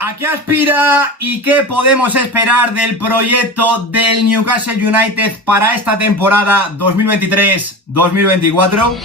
¿A qué aspira y qué podemos esperar del proyecto del Newcastle United para esta temporada 2023-2024?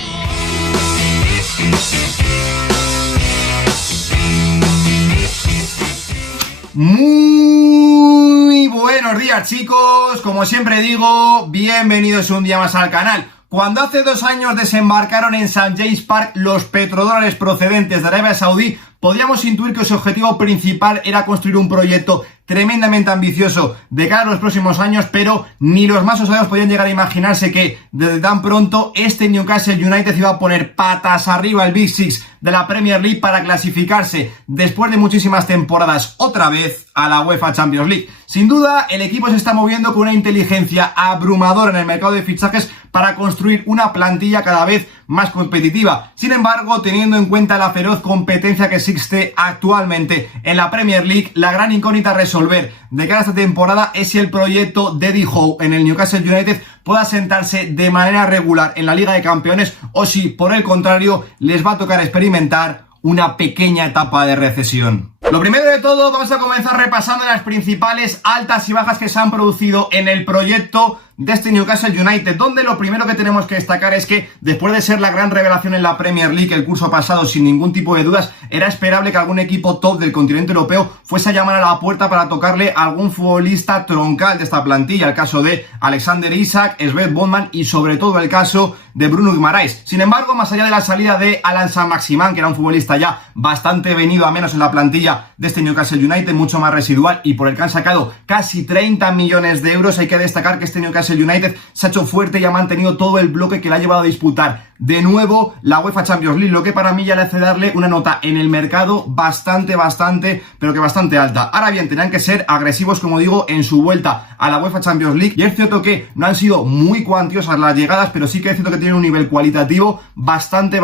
Muy buenos días, chicos, como siempre digo, bienvenidos un día más al canal. Cuando hace 2 años desembarcaron en St. James Park los petrodólares procedentes de Arabia Saudí, podíamos intuir que su objetivo principal era construir un proyecto tremendamente ambicioso de cara a los próximos años, pero ni los más osados podían llegar a imaginarse que desde tan pronto este Newcastle United iba a poner patas arriba el Big Six de la Premier League para clasificarse después de muchísimas temporadas otra vez a la UEFA Champions League. Sin duda, el equipo se está moviendo con una inteligencia abrumadora en el mercado de fichajes para construir una plantilla cada vez más competitiva. Sin embargo, teniendo en cuenta la feroz competencia que existe actualmente en la Premier League, la gran incógnita a resolver de cara a esta temporada es si el proyecto de Eddie Howe en el Newcastle United pueda sentarse de manera regular en la Liga de Campeones o si, por el contrario, les va a tocar experimentar una pequeña etapa de recesión. Lo primero de todo, vamos a comenzar repasando las principales altas y bajas que se han producido en el proyecto de este Newcastle United, donde lo primero que tenemos que destacar es que después de ser la gran revelación en la Premier League el curso pasado, sin ningún tipo de dudas, era esperable que algún equipo top del continente europeo fuese a llamar a la puerta para tocarle a algún futbolista troncal de esta plantilla, el caso de Alexander Isak, Sven Botman y sobre todo el caso de Bruno Guimaraes. Sin embargo, más allá de la salida de Allan Saint-Maximin, que era un futbolista ya bastante venido a menos en la plantilla de este Newcastle United, mucho más residual y por el que han sacado casi 30 millones de euros, hay que destacar que este Newcastle United se ha hecho fuerte y ha mantenido todo el bloque que le ha llevado a disputar de nuevo la UEFA Champions League, lo que para mí ya le hace darle una nota en el mercado bastante alta. Ahora bien, tendrán que ser agresivos, como digo, en su vuelta a la UEFA Champions League, y es cierto que no han sido muy cuantiosas las llegadas, pero sí que es cierto que tienen un nivel cualitativo bastante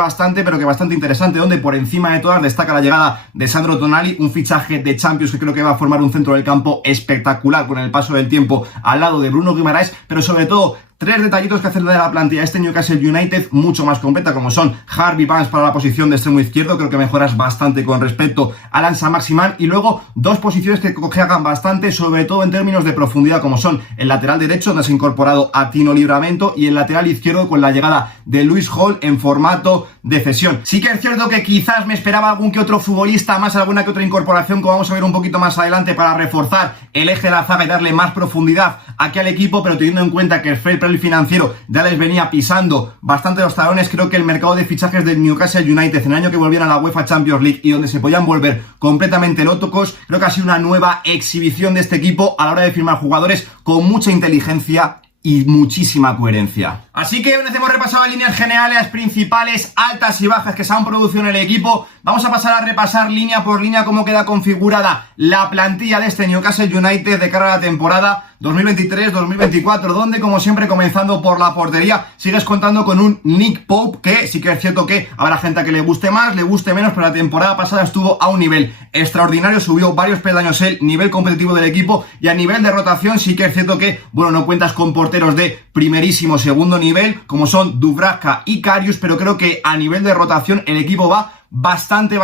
interesante, donde por encima de todas destaca la llegada de Sandro Tonali, un fichaje de Champions que creo que va a formar un centro del campo espectacular con el paso del tiempo al lado de Bruno Guimaraes, pero sobre todo 3 detallitos que hacen de la plantilla este Newcastle United mucho más completa, como son Harvey Barnes para la posición de extremo izquierdo, creo que mejoras bastante con respecto a Allan Saint-Maximin, y luego 2 posiciones que cojean bastante, sobre todo en términos de profundidad, como son el lateral derecho, donde has incorporado a Tino Livramento, y el lateral izquierdo con la llegada de Lewis Hall en formato de cesión. Sí que es cierto que quizás me esperaba algún que otro futbolista más, alguna que otra incorporación, como vamos a ver un poquito más adelante, para reforzar el eje de la zaga y darle más profundidad aquí al equipo, pero teniendo en cuenta que el fair play financiero ya les venía pisando bastante los talones, creo que el mercado de fichajes del Newcastle United en el año que volvieran a la UEFA Champions League y donde se podían volver completamente locos, creo que ha sido una nueva exhibición de este equipo a la hora de firmar jugadores con mucha inteligencia y muchísima coherencia. Así que una vez hemos repasado en líneas generales las principales altas y bajas que se han producido en el equipo, vamos a pasar a repasar línea por línea cómo queda configurada la plantilla de este Newcastle United de cara a la temporada 2023-2024, donde, como siempre, comenzando por la portería, sigues contando con un Nick Pope, que sí que es cierto que habrá gente que le guste más, le guste menos, pero la temporada pasada estuvo a un nivel extraordinario, subió varios peldaños el nivel competitivo del equipo, y a nivel de rotación sí que es cierto que, bueno, no cuentas con porteros de primerísimo segundo nivel, como son Dubravka y Karius, pero creo que a nivel de rotación el equipo va bastante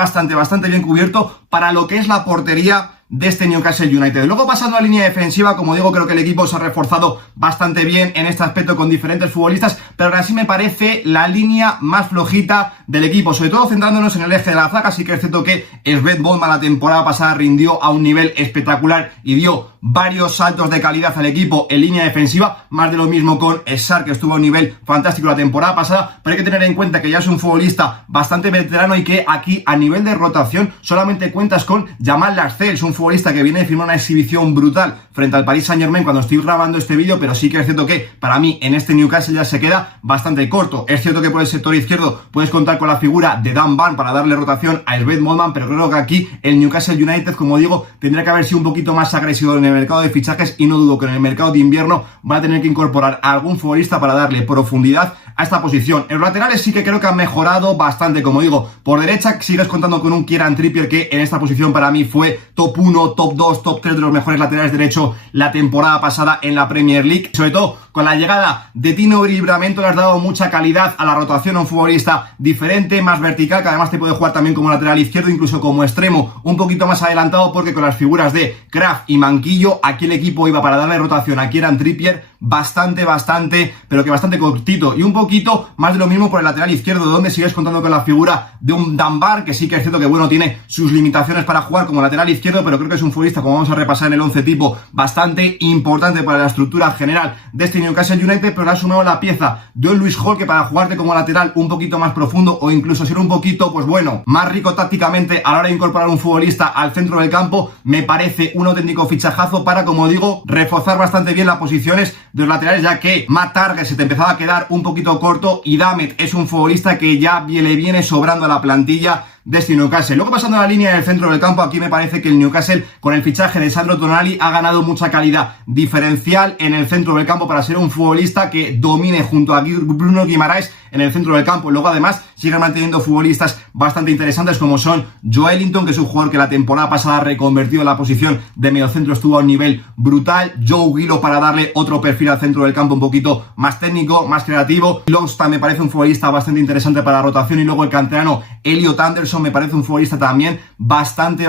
bien cubierto para lo que es la portería de este Newcastle United. Luego, pasando a la línea defensiva, como digo, creo que el equipo se ha reforzado bastante bien en este aspecto con diferentes futbolistas, pero aún así me parece la línea más flojita del equipo, sobre todo centrándonos en el eje de la zaga. Sí que es cierto que Sven Botman la temporada pasada rindió a un nivel espectacular y dio varios saltos de calidad al equipo en línea defensiva, más de lo mismo con Sarr, que estuvo a un nivel fantástico la temporada pasada, pero hay que tener en cuenta que ya es un futbolista bastante veterano y que aquí a nivel de rotación solamente cuentas con Jamal Lascelles, un futbolista que viene de firmar una exhibición brutal frente al Paris Saint-Germain cuando estoy grabando este vídeo, pero sí que es cierto que para mí en este Newcastle ya se queda bastante corto. Es cierto que por el sector izquierdo puedes contar con la figura de Dan Burn para darle rotación a Sven Botman, pero creo que aquí el Newcastle United, como digo, tendría que haber sido un poquito más agresivo en el mercado de fichajes, y no dudo que en el mercado de invierno van a tener que incorporar a algún futbolista para darle profundidad a esta posición. En los laterales sí que creo que han mejorado bastante, como digo. Por derecha sigues contando con un Kieran Trippier que en esta posición para mí fue top 1, top 2, top 3 de los mejores laterales derechos la temporada pasada en la Premier League. Sobre todo con la llegada de Tino Livramento le has dado mucha calidad a la rotación, a un futbolista diferente, más vertical, que además te puede jugar también como lateral izquierdo, incluso como extremo, un poquito más adelantado, porque con las figuras de Krafth y Manquillo, aquí el equipo iba para darle rotación a Kieran Trippier, bastante, pero que bastante cortito, y un poquito más de lo mismo por el lateral izquierdo, donde sigues contando con la figura de un Dunbar, que sí que es cierto que bueno, tiene sus limitaciones para jugar como lateral izquierdo, pero creo que es un futbolista, como vamos a repasar en el 11 tipo, bastante importante para la estructura general de este Newcastle United. Pero le ha sumado la pieza de un Lewis Hall, que para jugarte como lateral un poquito más profundo, o incluso ser un poquito, pues bueno, más rico tácticamente a la hora de incorporar un futbolista al centro del campo, me parece un auténtico fichajazo para, como digo, reforzar bastante bien las posiciones de los laterales, ya que Matt Target se te empezaba a quedar un poquito corto y Damet es un futbolista que ya le viene sobrando a la plantilla de este Newcastle. Luego, pasando a la línea del centro del campo, aquí me parece que el Newcastle, con el fichaje de Sandro Tonali, ha ganado mucha calidad diferencial en el centro del campo para ser un futbolista que domine junto a Bruno Guimaraes en el centro del campo. Luego, además, siguen manteniendo futbolistas bastante interesantes como son Joelinton, que es un jugador que la temporada pasada ha reconvertido en la posición de mediocentro, estuvo a un nivel brutal. Joe Guilo, para darle otro perfil al centro del campo un poquito más técnico, más creativo. Longstaff me parece un futbolista bastante interesante para la rotación, y luego el canterano Elliot Anderson me parece un futbolista también bastante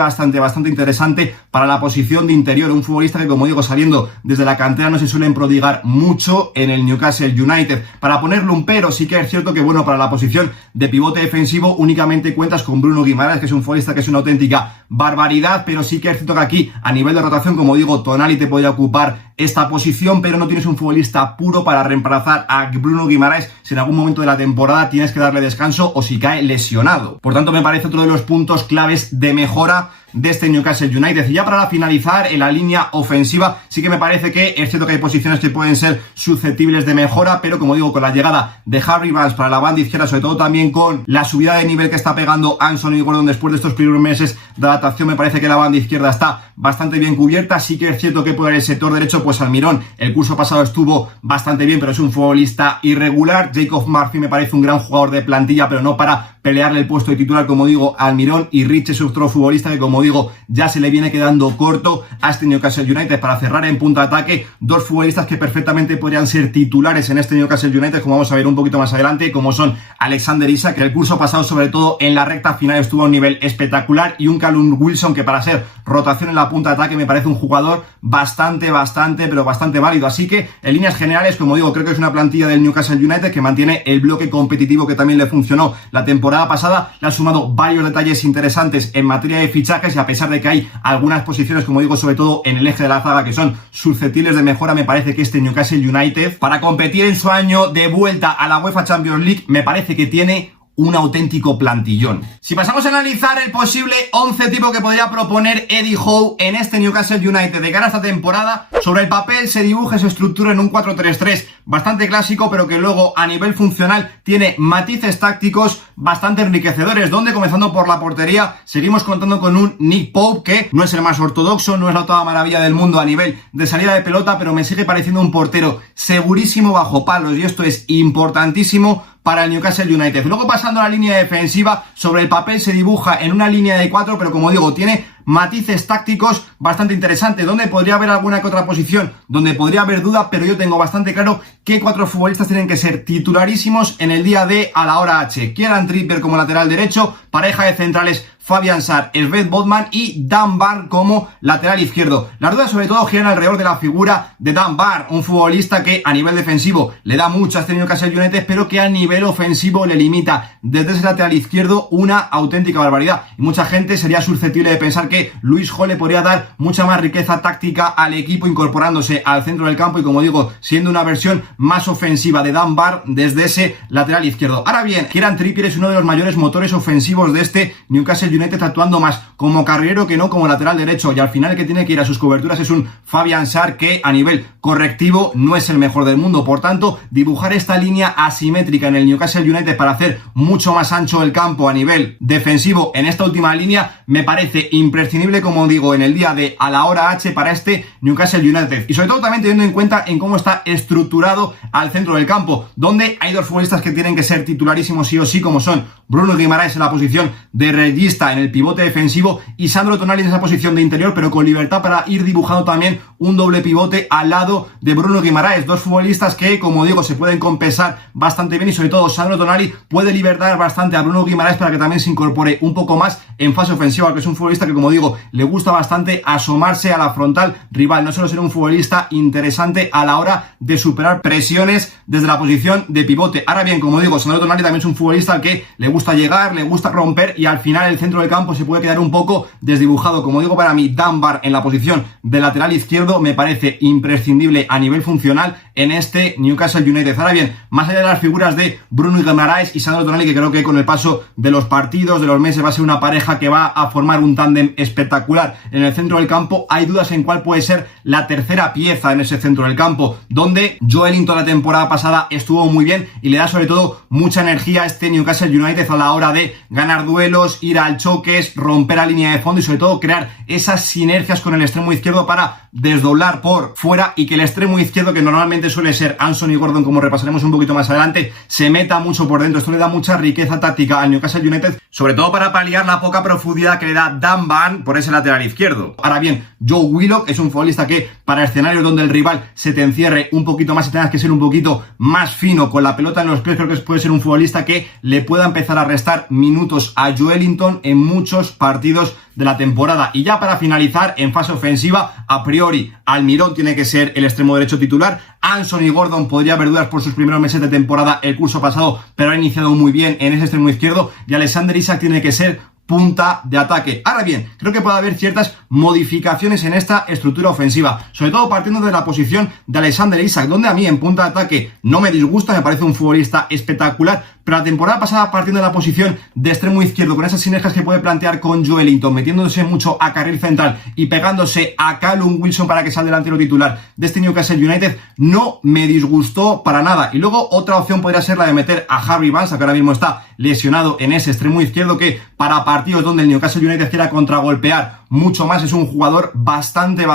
interesante para la posición de interior, un futbolista que, como digo, saliendo desde la cantera no se suelen prodigar mucho en el Newcastle United. Para ponerle un pero, sí que es cierto que bueno, para la posición de pivote defensivo únicamente cuentas con Bruno Guimaraes, que es un futbolista que es una auténtica barbaridad, pero sí que es cierto que aquí, a nivel de rotación, como digo, Tonali te podría ocupar esta posición, pero no tienes un futbolista puro para reemplazar a Bruno Guimaraes si en algún momento de la temporada tienes que darle descanso o si cae lesionado. Por tanto, me parece otro de los puntos claves de mejora de este Newcastle United. Y ya para finalizar, en la línea ofensiva, sí que me parece que es cierto que hay posiciones que pueden ser susceptibles de mejora, pero como digo, con la llegada de Harry Barnes para la banda izquierda, sobre todo también con la subida de nivel que está pegando Anthony Gordon después de estos primeros meses de adaptación, me parece que la banda izquierda está bastante bien cubierta. Sí que es cierto que por el sector derecho, pues Almirón el curso pasado estuvo bastante bien, pero es un futbolista irregular. Jacob Murphy me parece un gran jugador de plantilla, pero no para pelearle el puesto de titular, como digo, a Almirón. Y Rich es otro futbolista que, como digo, ya se le viene quedando corto a este Newcastle United. Para cerrar en punta de ataque, dos futbolistas que perfectamente podrían ser titulares en este Newcastle United, como vamos a ver un poquito más adelante, como son Alexander Isak, que el curso pasado, sobre todo en la recta final, estuvo a un nivel espectacular, y un Callum Wilson, que para ser rotación en la punta de ataque me parece un jugador bastante válido. Así que, en líneas generales, como digo, creo que es una plantilla del Newcastle United que mantiene el bloque competitivo que también le funcionó la temporada pasada. Le ha sumado varios detalles interesantes en materia de fichajes, y a pesar de que hay algunas posiciones, como digo, sobre todo en el eje de la zaga, que son susceptibles de mejora, me parece que este Newcastle United, para competir en su año de vuelta a la UEFA Champions League, me parece que tiene un auténtico plantillón. Si pasamos a analizar el posible 11 tipo que podría proponer Eddie Howe en este Newcastle United de cara a esta temporada, sobre el papel se dibuja su estructura en un 4-3-3 bastante clásico, pero que luego a nivel funcional tiene matices tácticos bastante enriquecedores, donde, comenzando por la portería, seguimos contando con un Nick Pope que no es el más ortodoxo, no es la toda maravilla del mundo a nivel de salida de pelota, pero me sigue pareciendo un portero segurísimo bajo palos, y esto es importantísimo para el Newcastle United. Luego, pasando a la línea defensiva, sobre el papel se dibuja en una línea de 4, pero como digo, tiene matices tácticos bastante interesantes, donde podría haber alguna que otra posición donde podría haber duda, pero yo tengo bastante claro que 4 futbolistas tienen que ser titularísimos en el día D a la hora H. Kieran Trippier como lateral derecho, pareja de centrales Fabian Sarr, Sven Botman y Dan Burn como lateral izquierdo. Las dudas sobre todo giran alrededor de la figura de Dan Burn, un futbolista que a nivel defensivo le da mucho a este Newcastle United, pero que a nivel ofensivo le limita desde ese lateral izquierdo una auténtica barbaridad. Y mucha gente sería susceptible de pensar que Lewis Hall le podría dar mucha más riqueza táctica al equipo, incorporándose al centro del campo y, como digo, siendo una versión más ofensiva de Dan Burn desde ese lateral izquierdo. Ahora bien, Kieran Trippier es uno de los mayores motores ofensivos de este Newcastle United, actuando más como carrilero que no como lateral derecho, y al final el que tiene que ir a sus coberturas es un Fabian Sarr que a nivel correctivo no es el mejor del mundo. Por tanto, dibujar esta línea asimétrica en el Newcastle United para hacer mucho más ancho el campo a nivel defensivo en esta última línea me parece imprescindible, como digo, en el día de a la hora H para este Newcastle United, y sobre todo también teniendo en cuenta en cómo está estructurado al centro del campo, donde hay dos futbolistas que tienen que ser titularísimos sí o sí, como son Bruno Guimaraes en la posición de regista futbolista en el pivote defensivo y Sandro Tonali en esa posición de interior, pero con libertad para ir dibujando también un doble pivote al lado de Bruno Guimaraes. Dos futbolistas que, como digo, se pueden compensar bastante bien y sobre todo Sandro Tonali puede libertar bastante a Bruno Guimaraes para que también se incorpore un poco más en fase ofensiva, que es un futbolista que, como digo, le gusta bastante asomarse a la frontal rival. No solo ser un futbolista interesante a la hora de superar presiones desde la posición de pivote. Ahora bien, como digo, Sandro Tonali también es un futbolista al que le gusta llegar, le gusta romper y al final el centro del campo se puede quedar un poco desdibujado. Como digo, para mí Dunbar en la posición de lateral izquierdo me parece imprescindible a nivel funcional en este Newcastle United. Ahora bien, más allá de las figuras de Bruno Guimaraes y Sandro Tonali, que creo que con el paso de los partidos, de los meses, va a ser una pareja que va a formar un tándem espectacular en el centro del campo, hay dudas en cuál puede ser la tercera pieza en ese centro del campo, donde Joelinton la temporada pasada estuvo muy bien y le da sobre todo mucha energía a este Newcastle United a la hora de ganar duelos, ir al choques, romper la línea de fondo y sobre todo crear esas sinergias con el extremo izquierdo para desdoblar por fuera y que el extremo izquierdo, que normalmente suele ser Anthony Gordon, como repasaremos un poquito más adelante, se meta mucho por dentro. Esto le da mucha riqueza táctica al Newcastle United, sobre todo para paliar la poca profundidad que le da Dan Burn por ese lateral izquierdo. Ahora bien, Joe Willock es un futbolista que para escenarios donde el rival se te encierre un poquito más y tengas que ser un poquito más fino con la pelota en los pies, creo que puede ser un futbolista que le pueda empezar a restar minutos a Joelinton en muchos partidos de la temporada. Y ya para finalizar, en fase ofensiva, a priori Almirón tiene que ser el extremo derecho titular. Anthony Gordon podría haber dudas por sus primeros meses de temporada el curso pasado, pero ha iniciado muy bien en ese extremo izquierdo. Y Alexander Isak tiene que ser punta de ataque. Ahora bien, creo que puede haber ciertas modificaciones en esta estructura ofensiva, sobre todo partiendo de la posición de Alexander Isak, donde a mí en punta de ataque no me disgusta, me parece un futbolista espectacular, pero la temporada pasada partiendo de la posición de extremo izquierdo, con esas sinergias que puede plantear con Joelinton, metiéndose mucho a carril central y pegándose a Callum Wilson para que sea el delantero titular de este Newcastle United, no me disgustó para nada. Y luego otra opción podría ser la de meter a Harvey Barnes, que ahora mismo está lesionado en ese extremo izquierdo, que para partidos donde el Newcastle United quiera contragolpear mucho más, es un jugador bastante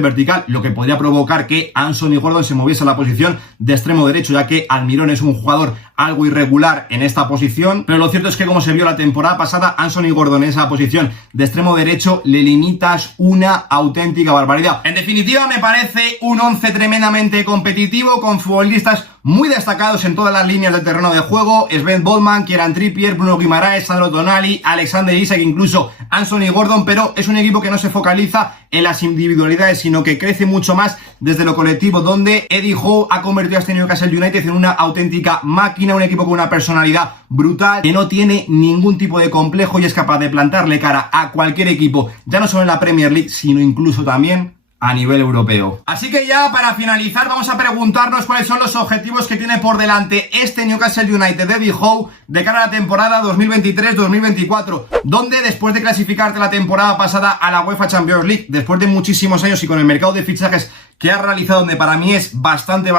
vertical, lo que podría provocar que Anthony Gordon se moviese a la posición de extremo derecho, ya que Almirón es un jugador algo irregular en esta posición, pero lo cierto es que, como se vio la temporada pasada, Anthony Gordon en esa posición de extremo derecho le limitas una auténtica barbaridad. En definitiva, me parece un 11 tremendamente competitivo, con futbolistas muy destacados en todas las líneas del terreno de juego: Sven Botman, Kieran Trippier, Bruno Guimaraes, Sandro Tonali, Alexander Isak, incluso Anthony Gordon, pero es un equipo que no se focaliza en las individualidades, sino que crece mucho más desde lo colectivo, donde Eddie Howe ha convertido a este Newcastle United en una auténtica máquina, un equipo con una personalidad brutal, que no tiene ningún tipo de complejo y es capaz de plantarle cara a cualquier equipo, ya no solo en la Premier League, sino incluso también a nivel europeo. Así que ya para finalizar vamos a preguntarnos cuáles son los objetivos que tiene por delante este Newcastle United de Eddie Howe de cara a la temporada 2023-2024, donde después de clasificarte la temporada pasada a la UEFA Champions League, después de muchísimos años y con el mercado de fichajes que ha realizado, donde para mí es bastante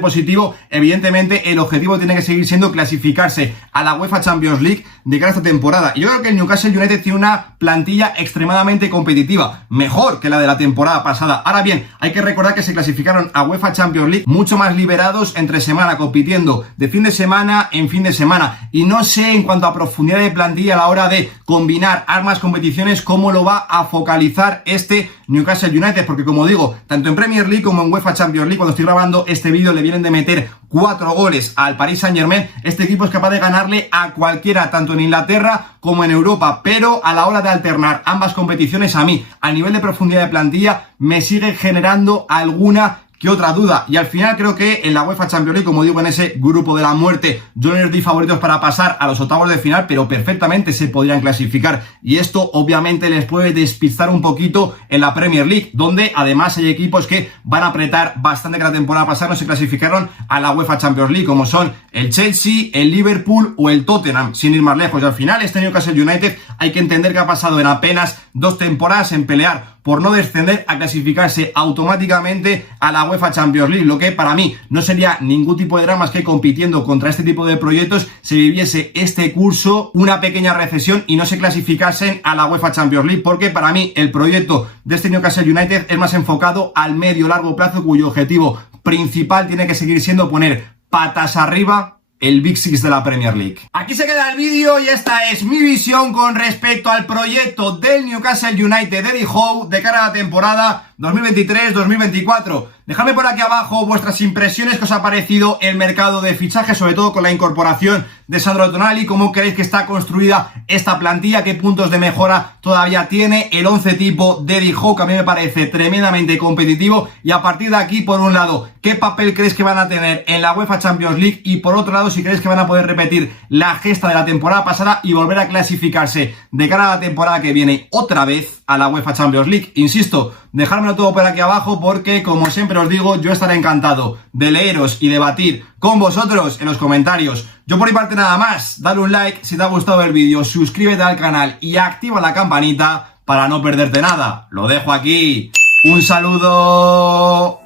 positivo, evidentemente el objetivo tiene que seguir siendo clasificarse a la UEFA Champions League de cara a esta temporada. Y yo creo que el Newcastle United tiene una plantilla extremadamente competitiva, mejor que la de la temporada pasada. Ahora bien, hay que recordar que se clasificaron a UEFA Champions League mucho más liberados entre semana, compitiendo de fin de semana en fin de semana. Y no sé, en cuanto a profundidad de plantilla a la hora de combinar armas, competiciones, cómo lo va a focalizar este Newcastle United, porque como digo, tanto en Premier League como en UEFA Champions League, cuando estoy grabando este vídeo, le vienen de meter 4 goles al Paris Saint-Germain. Este equipo es capaz de ganarle a cualquiera, tanto en Inglaterra como en Europa, pero a la hora de alternar ambas competiciones, a mí, a nivel de profundidad de plantilla, me sigue generando alguna que otra duda. Y al final creo que en la UEFA Champions League, como digo, en ese grupo de la muerte, yo les di favoritos para pasar a los octavos de final, pero perfectamente se podrían clasificar. Y esto obviamente les puede despistar un poquito en la Premier League, donde además hay equipos que van a apretar bastante, que la temporada pasada no se clasificaron a la UEFA Champions League, como son el Chelsea, el Liverpool o el Tottenham, sin ir más lejos. Y al final este Newcastle United hay que entender que ha pasado en apenas 2 temporadas en pelear por no descender a clasificarse automáticamente a la UEFA Champions League, lo que para mí no sería ningún tipo de drama, es que compitiendo contra este tipo de proyectos se viviese este curso una pequeña recesión y no se clasificasen a la UEFA Champions League, porque para mí el proyecto de este Newcastle United es más enfocado al medio-largo plazo, cuyo objetivo principal tiene que seguir siendo poner patas arriba el Big Six de la Premier League. Aquí se queda el vídeo y esta es mi visión con respecto al proyecto del Newcastle United de Eddie Howe de cara a la temporada 2023-2024. Dejadme por aquí abajo vuestras impresiones, que os ha parecido el mercado de fichajes, sobre todo con la incorporación de Sandro Tonali, cómo creéis que está construida esta plantilla, qué puntos de mejora todavía tiene el 11 tipo de Eddie Howe, que a mí me parece tremendamente competitivo, y a partir de aquí, por un lado, qué papel creéis que van a tener en la UEFA Champions League, y por otro lado, si creéis que van a poder repetir la gesta de la temporada pasada y volver a clasificarse de cara a la temporada que viene otra vez a la UEFA Champions League. Insisto, dejármelo todo por aquí abajo porque, como siempre os digo, yo estaré encantado de leeros y debatir con vosotros en los comentarios. Yo por mi parte nada más, dale un like si te ha gustado el vídeo, suscríbete al canal y activa la campanita para no perderte nada. Lo dejo aquí. Un saludo.